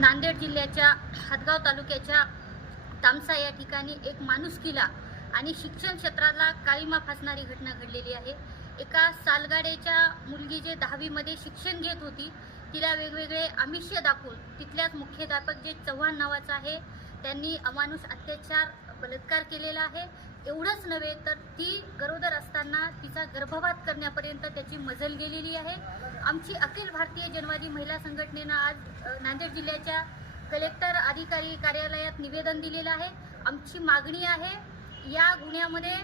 नांदेड जिल्ह्याच्या हदगाव तालुक्याच्या तामसा या ठिकाणी एक माणुसकीला आणि शिक्षण क्षेत्राला काळीमा फासणारी घटना घडलेली आहे। एका सालगाड्याच्या मुलगी जे 10वी मध्ये शिक्षण घेत होती तिला वेगवेगळे आमिष दाखवून तिथल्याच मुख्याध्यापक जे चव्हाण नावाचा आहे त्यांनी अमानुष अत्याचार बलात्कार केलेला आहे। एवढंच नव्हे तर ती गरोदर असताना तिचा गर्भपात करण्यापर्यंत त्याची मजल गेलेली आहे। आमची अखिल भारतीय जनवादी महिला संघटनेनं आज नांदेड जिल्ह्याच्या कलेक्टर अधिकारी कार्यालयात निवेदन दिलेलं आहे। आमची मागणी आहे या गुन्ह्यामध्ये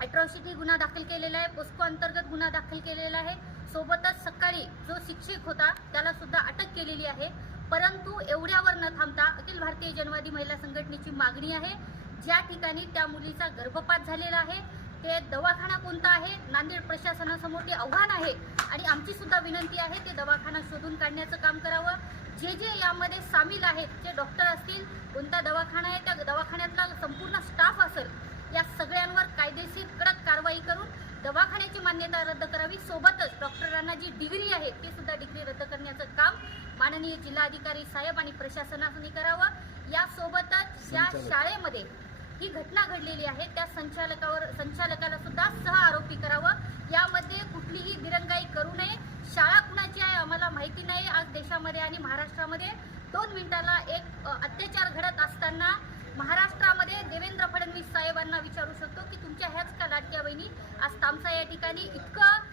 अॅट्रॉसिटी गुन्हा दाखल केलेला आहे, पोस्को अंतर्गत गुन्हा दाखल केलेला आहे। सोबतच सकाळी जो शिक्षक होता त्याला सुद्धा अटक केलेली आहे। परंतु एवढ्यावर न थांबता अखिल भारतीय जनवादी महिला संघटनेची मागणी आहे ज्या ठिकाणी त्या मुलीचा गर्भपात झालेला आहे ते दवाखाना कोणता आहे, नांदेड प्रशासनासमोर ते आव्हान आहे आणि आमची सुद्धा विनंती आहे ते दवाखाना शोधून काढण्याचं काम करावं। जे जे यामध्ये सामील आहेत, जे डॉक्टर असतील, कोणता दवाखाना आहे त्या दवाखान्यातला संपूर्ण स्टाफ असेल, या सगळ्यांवर कायदेशीर कडक कारवाई करून दवाखान्याची मान्यता रद्द करावी। सोबतच डॉक्टरांना जी डिग्री आहे ती सुद्धा डिग्री रद्द करण्याचं काम माननीय जिल्हाधिकारी साहेब आणि प्रशासनाने करावं। यासोबतच या शाळेमध्ये ही घटना घडलेली आहे त्या संचालकाला सुद्धा सह आरोपी करावं। यामध्ये कुठलीही दिरंगाई करू नये। शाळा कुणाची आहे आम्हाला माहिती नाही। आज देशामध्ये आणि महाराष्ट्रामध्ये 2 मिनिटाला एक अत्याचार घडत असताना महाराष्ट्रामध्ये देवेंद्र फडणवीस साहेबांना विचारू शकतो की तुमच्या ह्याच का लाडक्या बहिणी आज तामसा या ठिकाणी इतकं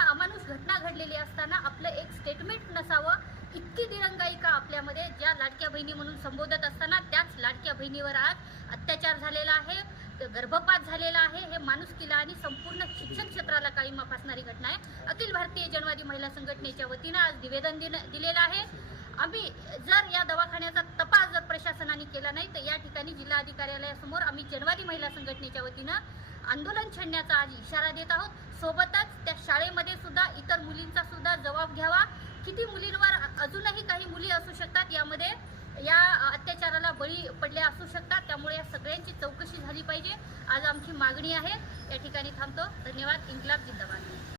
अमानुष घटना घडलेली असताना आपलं एक स्टेटमेंट नसावं। इतकी दिरंगाई का आपल्यामध्ये, ज्या लाडक्या बहिणी म्हणून संबोधत असताना त्याच लाडक्या बहिणीवर आज अत्याचार झालेला आहे, गर्भपात झालेला आहे। हे माणुसकीला आणि संपूर्ण शिक्षण क्षेत्राला काळीमा फासणारी घटना आहे। अखिल भारतीय जनवादी महिला संघटनेच्या वतीनं आज निवेदन दिलेलं आहे। आम्ही जर या दवाखान्याचा तपास जर प्रशासनाने केला नाही तर या ठिकाणी जिल्हाधिकाऱ्यालयासमोर आम्ही जनवादी महिला संघटनेच्या वतीनं आंदोलन छेडण्याचा आज इशारा देत आहोत। सोबतच त्या शाळेमध्ये सुद्धा इतर मुलींचा सुद्धा जबाब घ्यावा। किती मुलींवर अजूनही काही मुली असू शकतात यामध्ये या अत्याचाराला बळी पडल्या असू शकतात, त्यामुळे या सगळ्यांची चौकशी झाली पाहिजे। आज आमची मागणी आहे। या ठिकाणी थांबतो। धन्यवाद। इन्क्लाब जिंदाबाद।